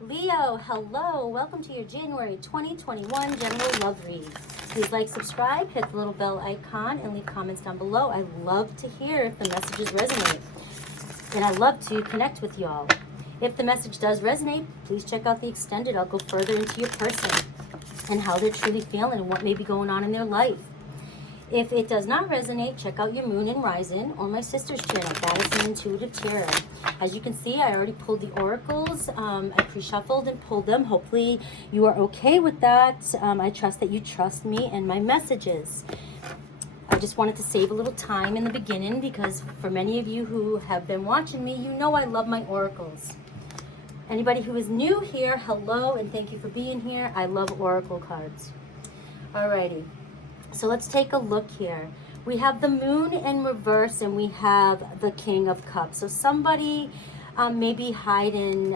Leo, hello. Welcome to your January 2021 General Love Read. Please like, subscribe, hit the little bell icon, and leave comments down below. I love to hear if the messages resonate, and I love to connect with y'all. If the message does resonate, please check out the extended. I'll go further into your person and how they're truly feeling and what may be going on in their life. If it does not resonate, check out your moon and rising or my sister's channel, BADDISON Intuitive Tarot. As you can see, I already pulled the oracles. I pre-shuffled and pulled them. Hopefully you are okay with that. I trust that you trust me and my messages. I just wanted to save a little time in the beginning because for many of you who have been watching me, you know I love my oracles. Anybody who is new here, hello and thank you for being here. I love oracle cards. Alrighty. So let's take a look here. We have the moon in reverse and we have the King of Cups. So somebody may be hiding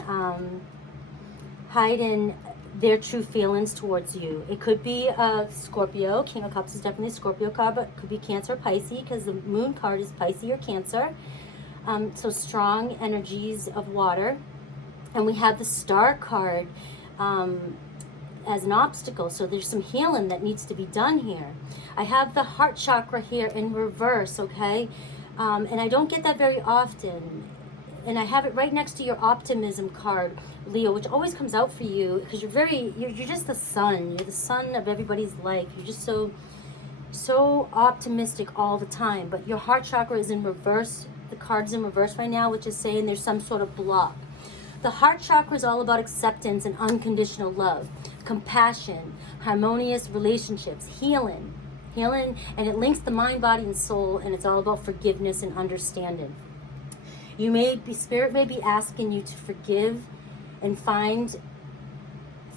their true feelings towards you. It could be a Scorpio. King of Cups is definitely a Scorpio card, but it could be Cancer or Pisces because the moon card is Pisces or Cancer. So strong energies of water. And we have the Star card as an obstacle, so there's some healing that needs to be done here. I have the heart chakra here in reverse, okay, and I don't get that very often, and I have it right next to your optimism card, Leo, which always comes out for you because you're just the sun. You're the sun of everybody's life. You're just so optimistic all the time, but your heart chakra is in reverse. The card's in reverse right now, which is saying there's some sort of block. The heart chakra is all about acceptance and unconditional love, compassion, harmonious relationships, healing, and it links the mind, body, and soul, and it's all about forgiveness and understanding. Spirit may be asking you to forgive and find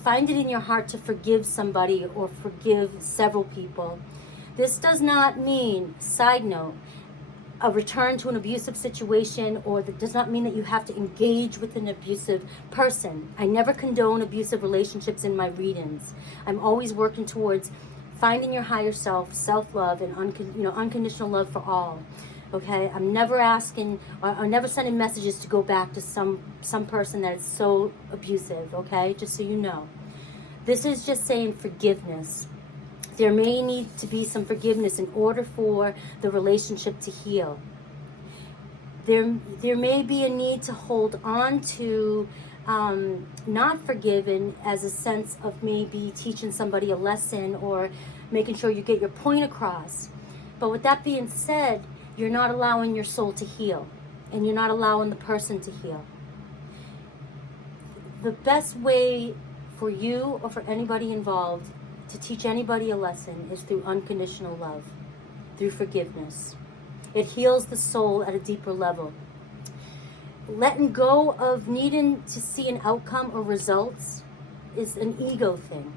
it in your heart to forgive somebody or forgive several people. This does not mean, side note, a return to an abusive situation, or that does not mean that you have to engage with an abusive person. I never condone abusive relationships in my readings. I'm always working towards finding your higher self, self-love, and unconditional love for all. Okay, I'm never asking, I'm never sending messages to go back to some person that is so abusive. Okay, just so you know, this is just saying forgiveness. There may need to be some forgiveness in order for the relationship to heal. There may be a need to hold on to not forgiven as a sense of maybe teaching somebody a lesson or making sure you get your point across. But with that being said, you're not allowing your soul to heal, and you're not allowing the person to heal. The best way for you or for anybody involved to teach anybody a lesson is through unconditional love, through forgiveness. It heals the soul at a deeper level. Letting go of needing to see an outcome or results is an ego thing.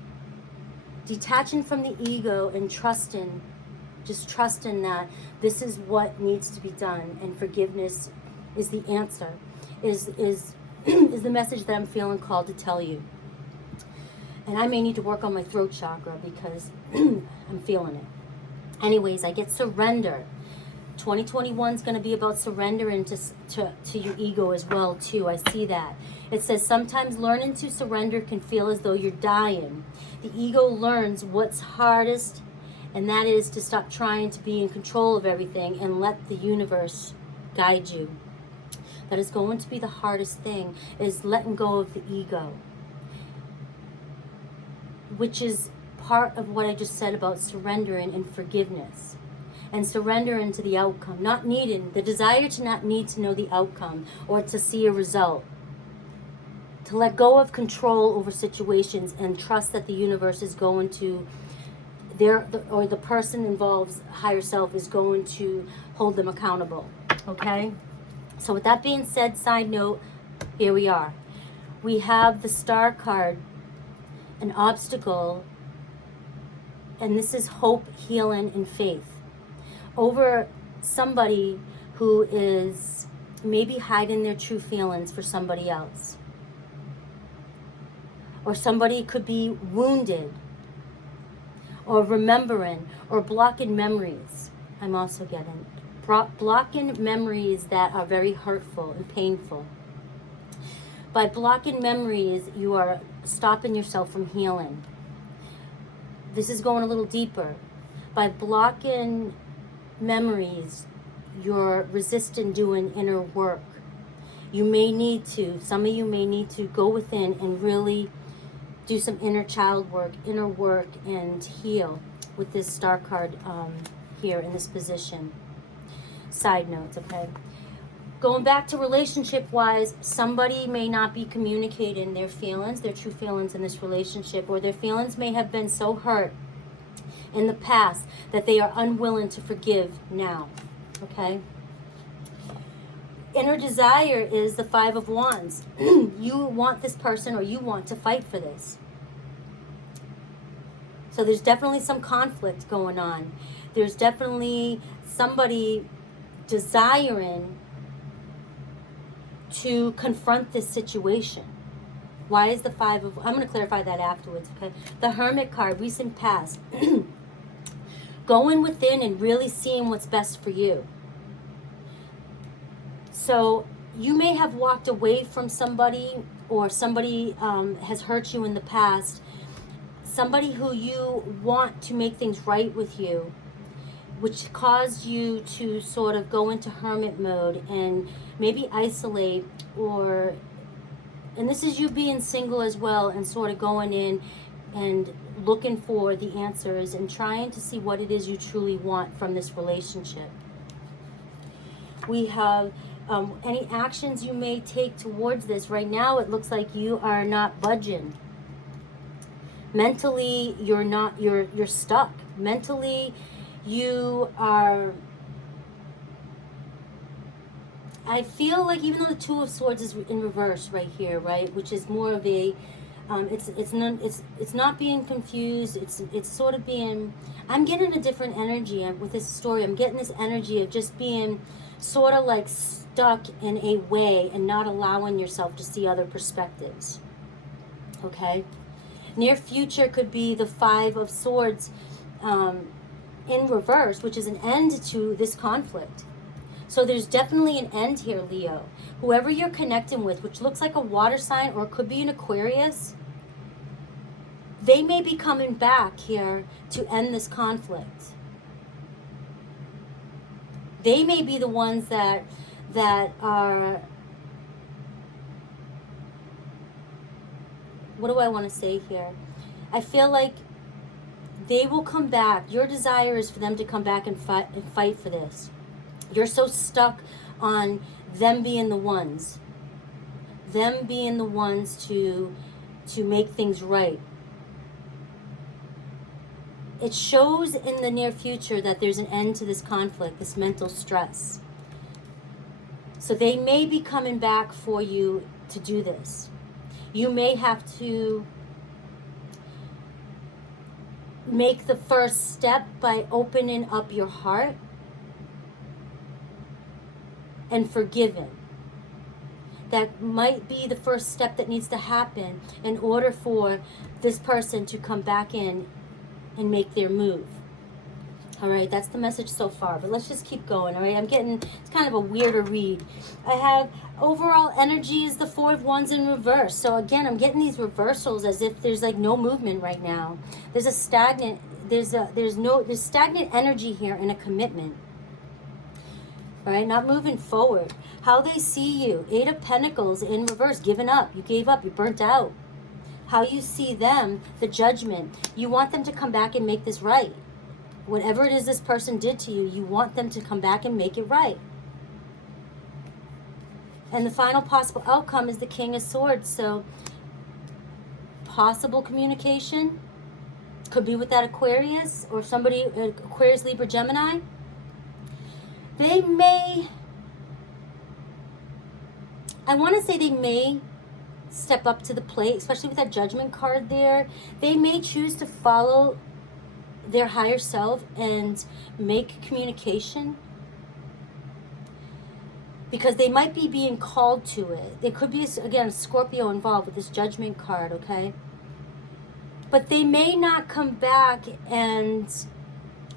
Detaching from the ego and just trusting that this is what needs to be done, and forgiveness is the answer, is the message that I'm feeling called to tell you. And I may need to work on my throat chakra because I'm feeling it. Anyways, I get surrender. 2021 is going to be about surrendering to your ego as well, too. I see that. It says sometimes learning to surrender can feel as though you're dying. The ego learns what's hardest, and that is to stop trying to be in control of everything and let the universe guide you. That is going to be the hardest thing, is letting go of the ego, which is part of what I just said about surrendering and forgiveness, and surrendering to the outcome, not needing, the desire to not need to know the outcome or to see a result, to let go of control over situations and trust that the universe is going to, or the person involved's higher self is going to hold them accountable, okay? So with that being said, side note, here we are. We have the Star card, an obstacle, and this is hope, healing, and faith over somebody who is maybe hiding their true feelings for somebody else, or somebody could be wounded or remembering or blocking memories. I'm also getting blocking memories that are very hurtful and painful. By blocking memories, you are stopping yourself from healing. This is going a little deeper. By blocking memories, you're resisting doing inner work. You may need to, some of you may need to go within and really do some inner child work, and heal with this star card here in this position. Side notes, okay? Going back to relationship-wise, somebody may not be communicating their feelings, their true feelings in this relationship, or their feelings may have been so hurt in the past that they are unwilling to forgive now, okay? Inner desire is the Five of Wands. You want this person, or you want to fight for this. So there's definitely some conflict going on. There's definitely somebody desiring to confront this situation. Why is the Five of... I'm going to clarify that afterwards, okay? The Hermit card, recent past. Going within and really seeing what's best for you. So you may have walked away from somebody, or somebody has hurt you in the past. Somebody who you want to make things right with you, which caused you to sort of go into hermit mode and maybe isolate, or, and this is you being single as well, and sort of going in and looking for the answers and trying to see what it is you truly want from this relationship. We have any actions you may take towards this. Right now it looks like you are not budging. Mentally, you're stuck. Mentally, you are... I feel like even though the Two of Swords is in reverse right here, right, which is more of a it's not being confused. It's sort of being... I'm getting a different energy with this story. I'm getting this energy of just being sort of like stuck in a way and not allowing yourself to see other perspectives. Okay? Near future could be the Five of Swords in reverse, which is an end to this conflict. So there's definitely an end here, Leo. Whoever you're connecting with, which looks like a water sign, or it could be an Aquarius, they may be coming back here to end this conflict. They may be the ones that are... What do I want to say here? I feel like they will come back. Your desire is for them to come back and fight for this. You're so stuck on them being the ones. Them being the ones to make things right. It shows in the near future that there's an end to this conflict, this mental stress. So they may be coming back for you to do this. You may have to make the first step by opening up your heart and forgiving. That might be the first step that needs to happen in order for this person to come back in and make their move. All right, that's the message so far, but let's just keep going. All right, I'm getting, it's kind of a weirder read. I have overall energy is the Four of Wands in reverse. So again, I'm getting these reversals as if there's like no movement right now. There's a stagnant, there's stagnant energy here in a commitment. All right, not moving forward. How they see you, Eight of Pentacles in reverse, giving up. You gave up, you burnt out. How you see them, the Judgment. You want them to come back and make this right. Whatever it is this person did to you, you want them to come back and make it right. And the final possible outcome is the King of Swords. So, possible communication. Could be with that Aquarius or somebody, Aquarius, Libra, Gemini. They may, I want to say they may step up to the plate, especially with that Judgment card there. They may choose to follow their higher self and make communication, because they might be being called to it. There could be, again, Scorpio involved with this Judgment card, okay? But they may not come back and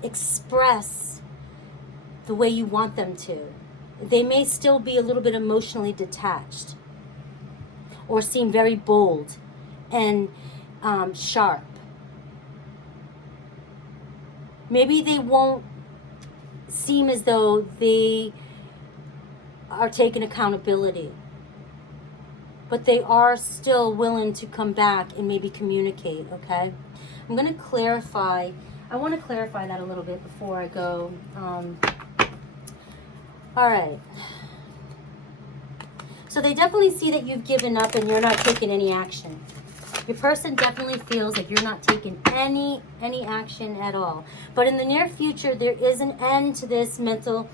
express the way you want them to. They may still be a little bit emotionally detached. or seem very bold and sharp. Maybe they won't seem as though they are taking accountability, but they are still willing to come back and maybe communicate, okay? I'm going to clarify. I want to clarify that a little bit before I go. All right. So they definitely see that you've given up and you're not taking any action. Your person definitely feels like you're not taking any action at all. But in the near future, there is an end to this mental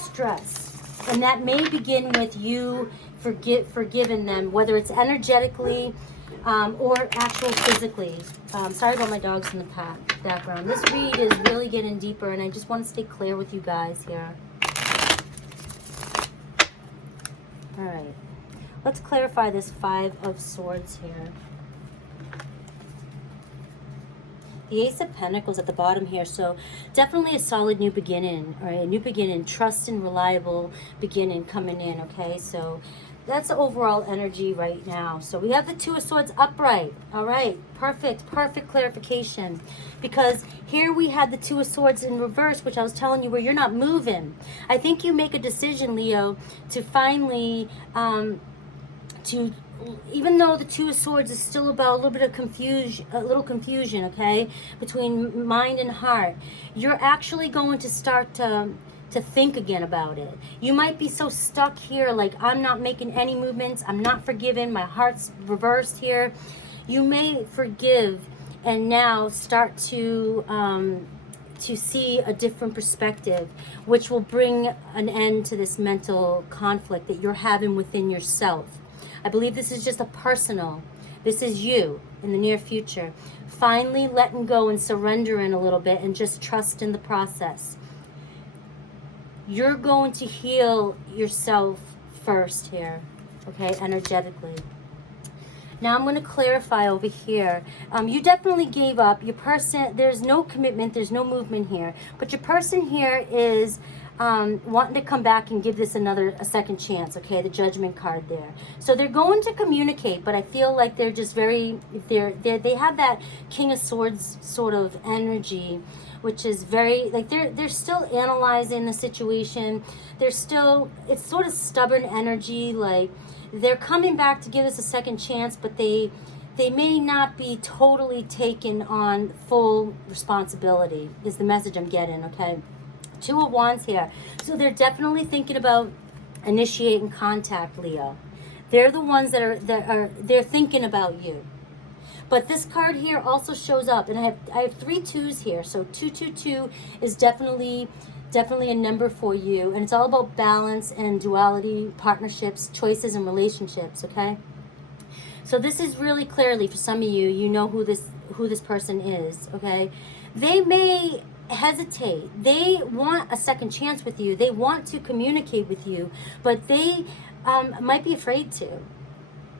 stress. And that may begin with you forgiving them, whether it's energetically or actual physically. Sorry about my dogs in the background. This read is really getting deeper, and I just want to stay clear with you guys here. All right. Let's clarify this Five of Swords here. The Ace of Pentacles at the bottom here, so definitely a solid new beginning, all right? A new beginning, trust and reliable beginning coming in, okay? So that's the overall energy right now. So we have the Two of Swords upright, all right? Perfect clarification. Because here we had the Two of Swords in reverse, which I was telling you where you're not moving. I think you make a decision, Leo, to finally, even though the Two of Swords is still about a little bit of confusion, okay, between mind and heart, you're actually going to start to think again about it. You might be so stuck here, like, I'm not making any movements, I'm not forgiven, my heart's reversed here. You may forgive and now start to see a different perspective, which will bring an end to this mental conflict that you're having within yourself. I believe this is just a personal. This is you in the near future. Finally letting go and surrendering a little bit and just trust in the process. You're going to heal yourself first here, okay, energetically. Now I'm going to clarify over here. You definitely gave up. Your person, there's no commitment, there's no movement here. But your person here is wanting to come back and give this a second chance, okay, the Judgment card there. So they're going to communicate, but I feel like they're just very, they have that King of Swords sort of energy, which is very, like, they're still analyzing the situation. They're still, it's sort of stubborn energy, like, they're coming back to give us a second chance, but they may not be totally taken on full responsibility, is the message I'm getting, okay? Two of Wands here. So they're definitely thinking about initiating contact, Leo. They're the ones they're thinking about you. But this card here also shows up, and I have 3 2s here. So 222 is definitely a number for you, and it's all about balance and duality, partnerships, choices, and relationships, okay? So this is really clearly, for some of you, you know who this person is, okay? They may hesitate. They want a second chance with you. They want to communicate with you, but they might be afraid to.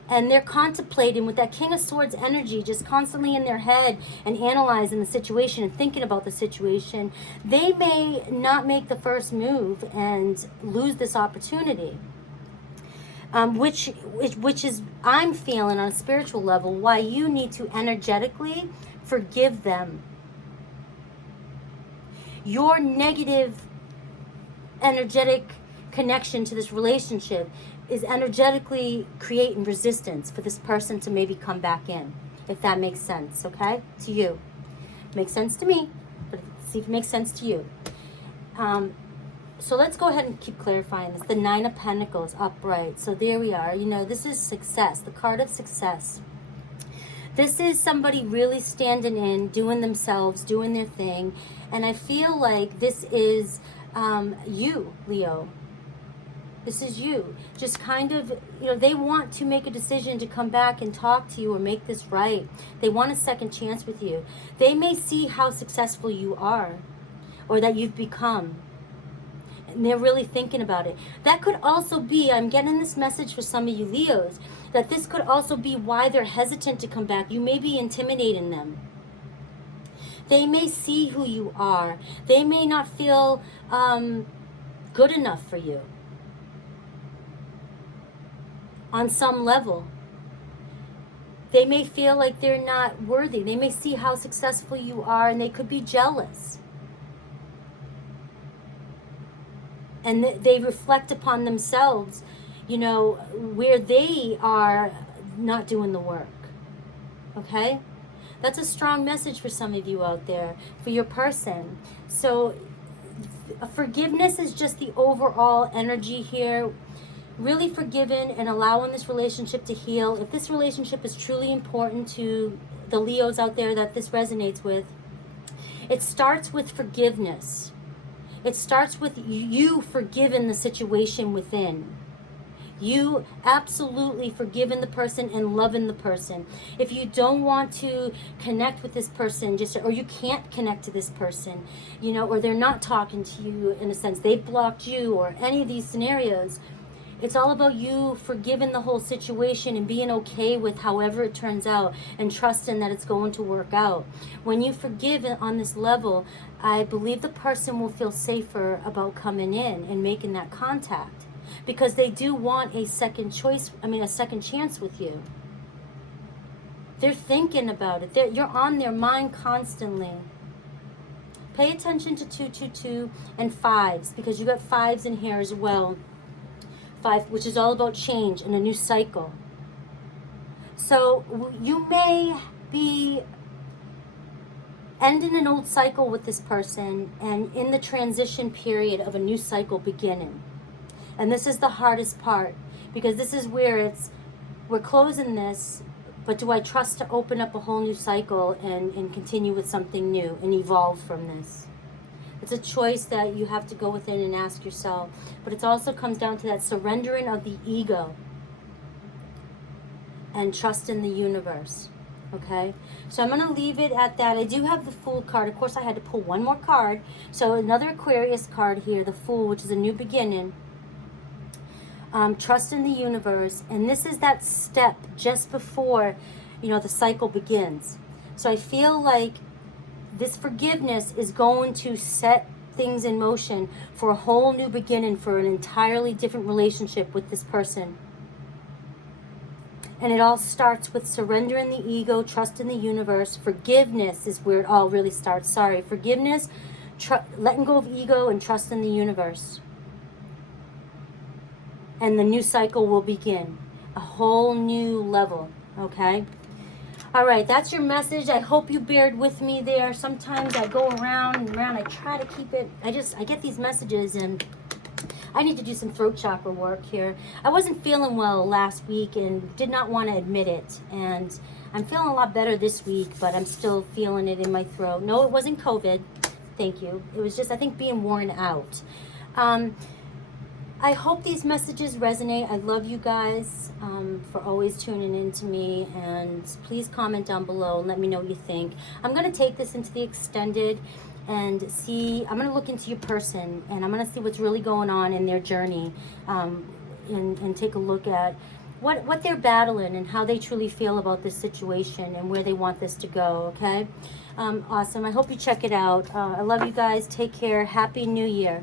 And they're contemplating with that King of Swords energy just constantly in their head and analyzing the situation and thinking about the situation. They may not make the first move and lose this opportunity. Which is, I'm feeling on a spiritual level, why you need to energetically forgive them. Your negative energetic connection to this relationship is energetically creating resistance for this person to maybe come back in, if that makes sense, okay, to you. Makes sense to me, but see if it makes sense to you. So let's go ahead and keep clarifying this. The Nine of Pentacles upright. So there we are. You know, this is success, the card of success. This is somebody really standing in, doing themselves, doing their thing. And I feel like this is you, Leo. This is you. Just kind of, you know, they want to make a decision to come back and talk to you or make this right. They want a second chance with you. They may see how successful you are or that you've become. And they're really thinking about it. That could also be, I'm getting this message for some of you Leos, that this could also be why they're hesitant to come back. You may be intimidating them. They may see who you are. They may not feel good enough for you. on some level. They may feel like they're not worthy. They may see how successful you are and they could be jealous. And they reflect upon themselves, you know, where they are not doing the work. Okay? That's a strong message for some of you out there, for your person. So forgiveness is just the overall energy here. Really forgiven and allowing this relationship to heal. If this relationship is truly important to the Leos out there that this resonates with, it starts with forgiveness. It starts with you forgiving the situation within. You absolutely forgiving the person and loving the person. If you don't want to connect with this person, or you can't connect to this person, you know, or they're not talking to you in a sense, they blocked you, or any of these scenarios, it's all about you forgiving the whole situation and being okay with however it turns out and trusting that it's going to work out. When you forgive on this level, I believe the person will feel safer about coming in and making that contact, because they do want a second choice, a second chance with you. They're thinking about it. You're on their mind constantly. Pay attention to 222 and 5s, because you got 5s in here as well. 5, which is all about change and a new cycle. So you may be ending an old cycle with this person and in the transition period of a new cycle beginning. And this is the hardest part, because this is where we're closing this, but do I trust to open up a whole new cycle and continue with something new and evolve from this? It's a choice that you have to go within and ask yourself. But it also comes down to that surrendering of the ego and trust in the universe. Okay? So I'm going to leave it at that. I do have the Fool card. Of course, I had to pull one more card. So another Aquarius card here, the Fool, which is a new beginning. Trust in the universe. And this is that step just before, you know, the cycle begins. So I feel like this forgiveness is going to set things in motion for a whole new beginning, for an entirely different relationship with this person. And it all starts with surrendering the ego, trust in the universe. Forgiveness is where it all really starts. Forgiveness, letting go of ego and trust in the universe. And the new cycle will begin. A whole new level, okay? All right, that's your message. I hope you bared with me there. Sometimes I go around and around. I try to keep it. I get these messages and I need to do some throat chakra work here. I wasn't feeling well last week and did not want to admit it. And I'm feeling a lot better this week, but I'm still feeling it in my throat. No, it wasn't COVID. Thank you. It was just, I think, being worn out. I hope these messages resonate. I love you guys for always tuning in to me. And please comment down below and let me know what you think. I'm going to take this into the extended and see. I'm going to look into your person. And I'm going to see what's really going on in their journey. And take a look at what they're battling and how they truly feel about this situation and where they want this to go, okay? Awesome. I hope you check it out. I love you guys. Take care. Happy New Year.